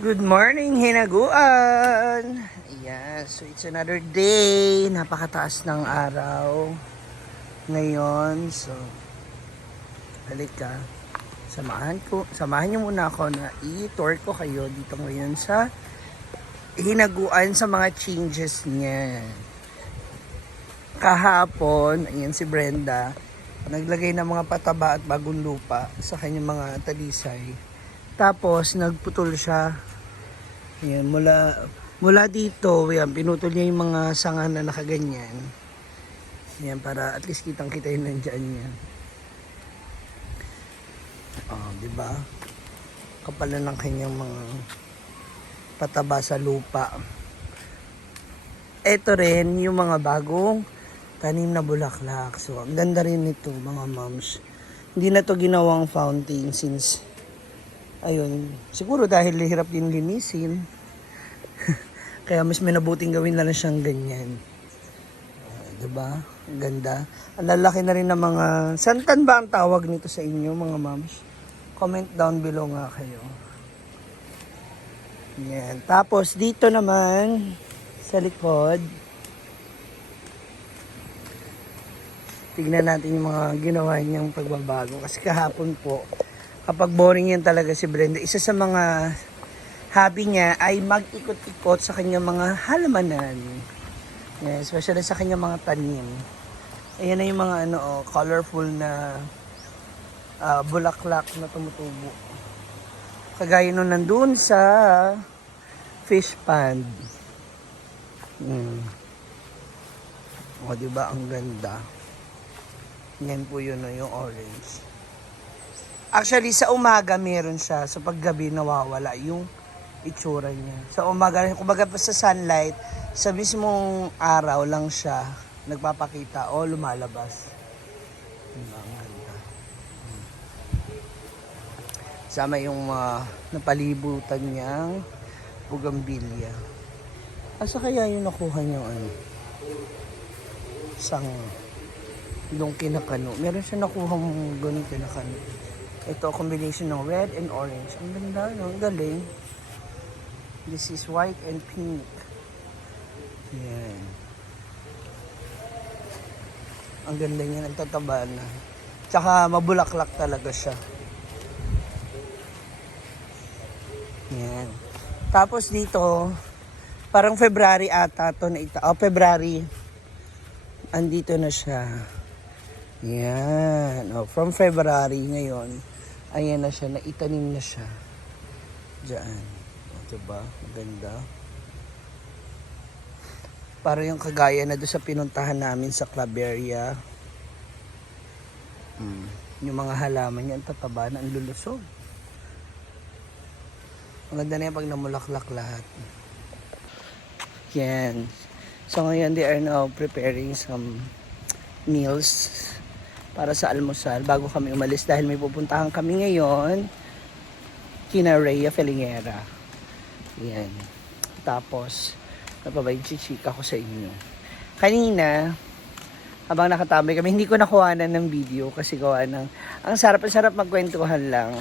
Good morning, hinaguan! Ayan, so it's another day. Napakataas ng araw ngayon. So, halika. Samahan niyo muna ako na i-tour ko kayo dito ngayon sa hinaguan sa mga changes niya. Kahapon, ayan si Brenda, naglagay ng mga pataba at bagong lupa sa kanyang mga talisay. Tapos, nagputol siya. Ayan, mula dito, ayan, pinutol niya yung mga sanga na nakaganyan. Ayan, para at least kitang-kita yung nandyan niya. Diba? Kapal na ng kanyang mga pataba sa lupa. Ito rin, yung mga bagong tanim na bulaklak. So, ang ganda rin nito, mga moms. Hindi na to ginawang fountain since ayun, siguro dahil hirap din linisin. Kaya mas minabuting gawin na lang siyang ganyan. Diba? Ang ganda. Ang lalaki na rin ng mga... Santan ba ang tawag nito sa inyo, mga moms? Comment down below nga kayo. Yan. Tapos dito naman, sa likod, tignan natin yung mga ginawa niyang pagbabago. Kasi kahapon po, kapag boring yan talaga si Brenda, isa sa mga hobby niya ay mag-ikot-ikot sa kanyang mga halamanan. Yeah, especially sa kanyang mga tanim. Ayan na yung mga colorful na bulaklak na tumutubo. Kagaya nung nandun sa fish pond. O, diba? Ang ganda. Yan po yun, yung orange. Actually, sa umaga meron siya. Sa paggabi nawawala yung itsura niya. Sa umaga, kumbaga pa sa sunlight, sa mismong araw lang siya nagpapakita o lumalabas. Ang ganda. Sama yung napalibutan niyang bugambilya. Asa kaya yung nakuha niyang sang yung kinakano. Meron siya nakuha mong ganun kinakano. Ito, combination ng red and orange. Ang ganda, no? Ang galing. This is white and pink. Yan. Ang ganda niya, nagtataba na. Tsaka mabulaklak talaga siya. Yan. Tapos dito, parang February ata to na ita. Oh, February. Andito na siya. Yan. Oh, from February ngayon, ayan na siya, naitanim na siya. Diyan. O, diba? Maganda. Para yung kagaya na doon sa pinuntahan namin sa club area. Yung mga halaman niya, ang tataba na, ang lulusog. Maganda na yan pag namulaklak lahat. Yan. So ngayon, they are now preparing some meals para sa almusal bago kami umalis dahil may pupuntahan kami ngayon kina Rhea Felingera. Yan. Tapos, napabay chichika ko sa inyo. Kanina, habang nakatambay kami, hindi ko nakuhanan ng video kasi gawa ng, ang sarap magkwentuhan lang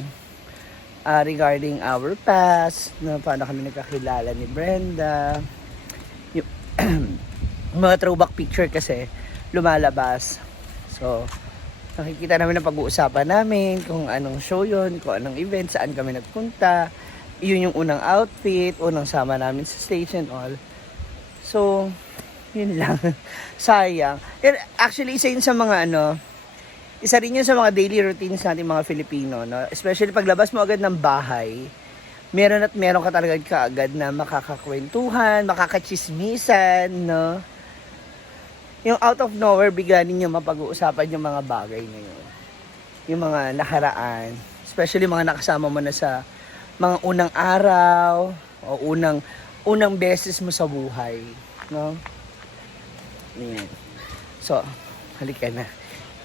regarding our past, na paano kami nagkakilala ni Brenda. Yung mga throwback picture kasi lumalabas. So, nakikita namin ang pag-uusapan namin, kung anong show yun, kung anong event, saan kami nagpunta. Yun yung unang outfit, unang sama namin sa stage and all. So, yun lang. Sayang. Actually, isa yun sa mga isa rin yun sa mga daily routines natin mga Filipino. No? Especially paglabas mo agad ng bahay, meron ka talaga kaagad na makakakwentuhan, makakachismisan, no? Yung out of nowhere, bigla ninyo mapag-uusapan yung mga bagay na yun. Yung mga nakaraan. Especially mga nakasama mo na sa mga unang araw o unang beses mo sa buhay. No? Yan. So, halika na.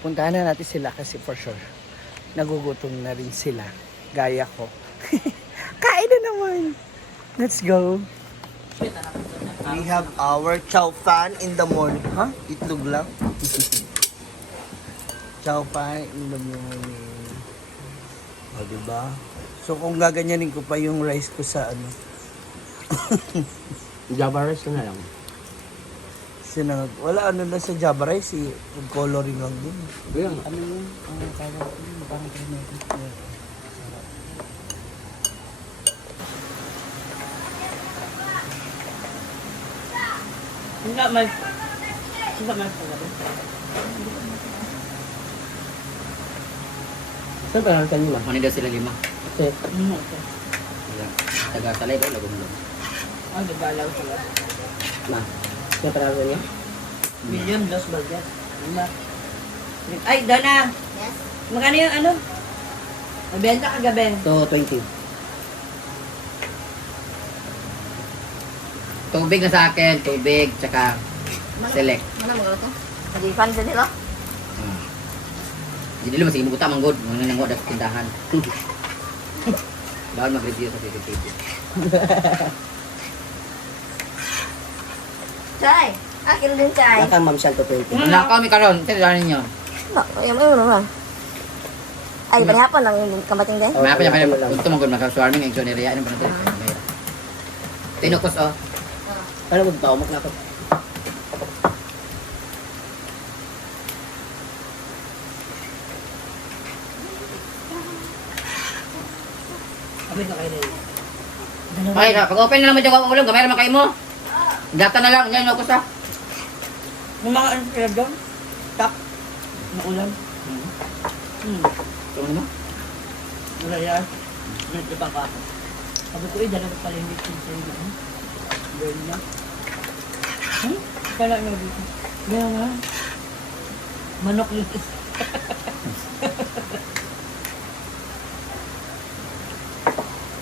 Puntahan na natin sila kasi for sure, nagugutom na rin sila. Gaya ko. Kain na naman! Let's go! We have our chow fan in the morning. Huh? Itlog lang. Chow fan in the morning. O, diba? So kung gaganyanin ko pa yung rice ko sa ano, Java rice na lang. sinangag. Wala ano na sa Java rice, coloring lang din. Kaya, Ano yun? Ang tawag yun? Parang kinetic. Hindi may... Hindi may pagkabi. saan pa lang kanila? Mani daw sila 5. Kasi, Wala. Taga-salay ba? Lagom-lagom. Ah, nagalaw sila. ma, saan pa lang kanila? Medium, dos burger. Ay, Donna! Yes. Magkano yung ano? Mabenta kagabi. So, 20. Tubig na sa akin. Tubig, tsaka select. Mana mo to? Lagi fan sa nila. Jadi lu masih ibu kota manggod. Mga nanggo ada tindahan. Bawal mag-review sa PPTV. Chay. Akin din chay. Baka ma'am siya to 20. Wala kami karon. Tindahan ninyo. Ay, mo naman. Ay, berhapon lang yung kamating din. May apa niya kaya untung manggod maka-swarming ang exoneria. Ano ba natin? Tinukos oh. Ano mo tao mo na ako? Kami na kayo na yun. Ay, pag-open na lang mo dyan ulam. Gamay naman kayo mo. Data na lang. Yan, lukos ah. Yung mga ano sila doon? Tak. Na ulam. Ito mo. Wala yan. Nagtibang ka ako. Sabi ko, dala ko pala yung meeting sa inyo. Girl na. Kala nyo dito. Kaya nga. Manok yung isa.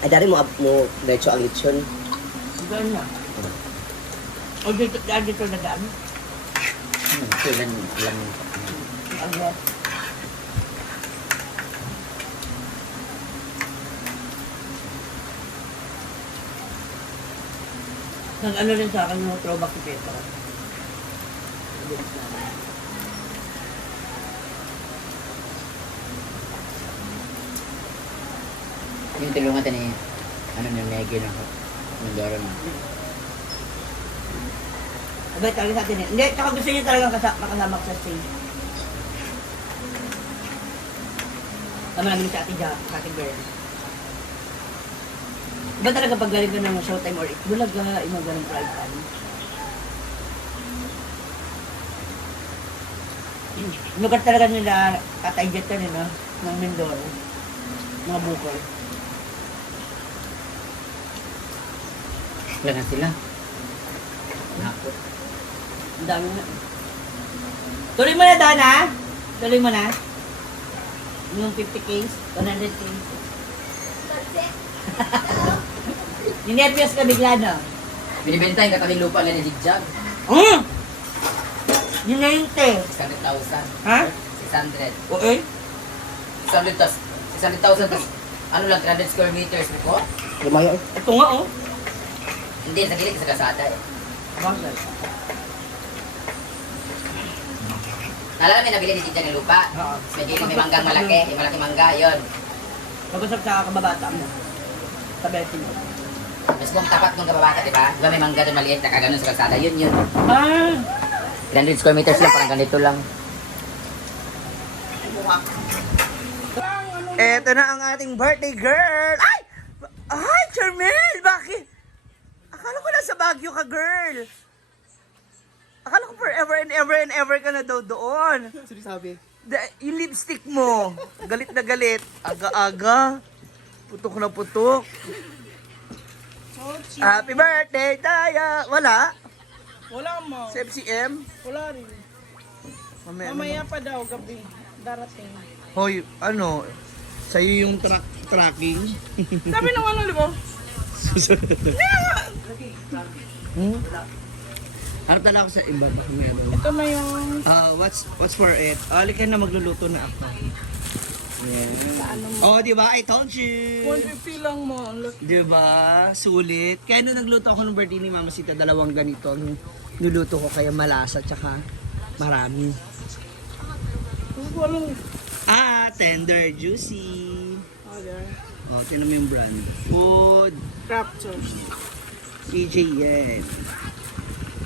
Ay, dari mo diretso ang lechon. Girl na. O dito na daan. Ilan. Ang left. Nang ano rin sa akin yung throwback ni Petra. Yung tulungan tayo ni ano yung negi na yung doro na. Abay talaga sa atin eh. Hindi, tsaka gusto niya talagang makasama ko sa stage. Tama namin sa ating Jack, sa ating girl. Iba talaga pag galing ka ng showtime or bulaga, imaga ng pride time. Lugar talaga nila, Tatay Jet ka nila, ng Mindoro. Mga bukol. Wala na sila. Nako. Ang dami na. Tuloy mo na, Donna. Tuloy mo na. Yung 50K, 100K. Ninepios ka bigla, no? Binibenta yung katabi lupa na ni Jigjag. Yun na yung te. 600,000. Ha? 600. O eh? 600,000 tas ano lang 300 square meters ko? Lumayo. Ito nga, oh. Hindi sa gilid sa kasada eh. Bakit? Naalala mo yung nabili ni Jigjag ng lupa? Oo. May gilid may manggang malaki, yung malaki mangga, yon. Pag-usap sa kababata mo. Tabetin mo. Mas kung tapat nung kababata, di ba? Di ba may mangga doon maliit, nakaganon sa kalsada, yun. Ah! 300 square meters lang, parang ganito lang. Eto na ang ating birthday girl! Ay! Ay, Charmel! Bakit? Akala ko nasa Baguio ka, girl. Akala ko forever and ever and ever ka na daw doon. Sino sabi? Yung lipstick mo, galit na galit. Aga-aga. Putok na putok. Happy birthday, Taya! Wala? Wala mo. Sa FCM? Wala rin. Mamaya, Mamaya pa daw gabi. Darating. Hoy, ano? Sa'yo yung tracking? Sabi ng ano, di ba? Harap na lang ako sa iba. Baka may ano. Ito na yung... What's for it? Halika na, magluluto na ako. Yeah. Oh, di ba? I told you. 150 lang mo. Ang laki. Di ba? Sulit. Kaya nung nagluto ako ng birthday ni Mama Sita, 2 ganito ang nuluto ko, kaya malasa tsaka marami. Walang... Tender, juicy. Okay. Oh, tinan mo yung brand. Food. Raptors. CJ yan.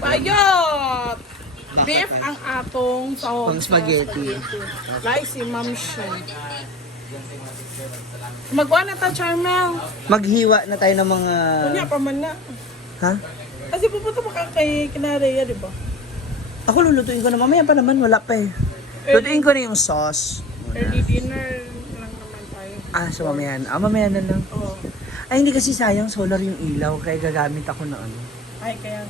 Bayot! Baka Beef tayo. ang atong sahog. Pang spaghetti. Like si Ma'am Shen. Magwa na ta, Charmel. Maghiwa na tayo ng mga... Kunya pa man na. Ha? Kasi pupunta pa ka kay Kinareya, di ba? Ako lulutuin ko na. Mamaya pa naman. Wala pa eh. Lutuin ko na yung sauce. Early dinner lang naman tayo. So mamaya na. Mamaya na lang. Oo. Ay, hindi kasi sayang solar yung ilaw. Kaya gagamit ako na ano. Ay, kaya.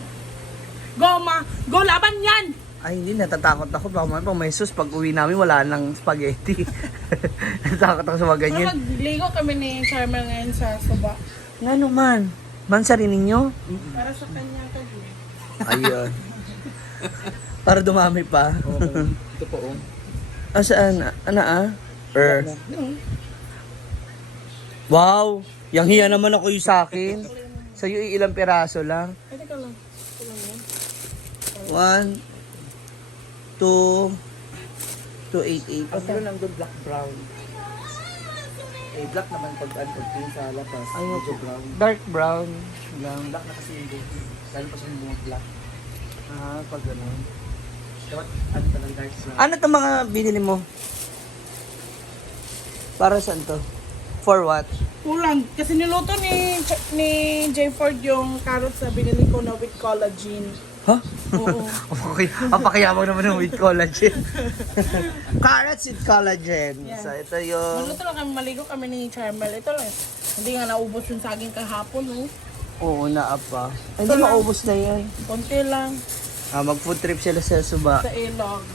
Go, ma! Go, laban yan! Ay, hindi. Natatakot ako. Baka mamaya pang may sus. Pag uwi namin, wala nang spaghetti. Natatakot ako sa mga Pero ganyan. magligo kami ni Charmel ngayon sa suba. Nga naman. Mansari ninyo? Para sa kanya kasi. Ayun. Para dumami pa. Ito po, oh. Saan? Ano Wow! Yang hiya naman ako yung sa akin. Sa'yo ilang peraso lang. Ay, teka lang. Ito lang yan. 1, 2, 288. Ang meron lang doon black brown. Eh, black naman pag tingin sa lapas. Ay, Medyo brown. dark brown lang. Black na kasi yung buhok. Lalo pa siya yung buhok black. Pag gano'n. Dapat ano talagang dark brown. Ano itong mga binili mo? Para saan to? For what? Kulang. Kasi niluto ni J. Ford yung carrots na binili ko na with collagen. Huh? Oo. Okay. Papakiyabang naman ng with collagen. Carrots with collagen. Yeah. So, ito yung... Maluto lang kami, maligo kami ni Charmel. Ito lang. Hindi nga naubos yung saging kahapon, no? Oo, naapa. Hindi, lang. maubos na yan. Konti lang Mag-food trip sila sa Suba. sa ilog.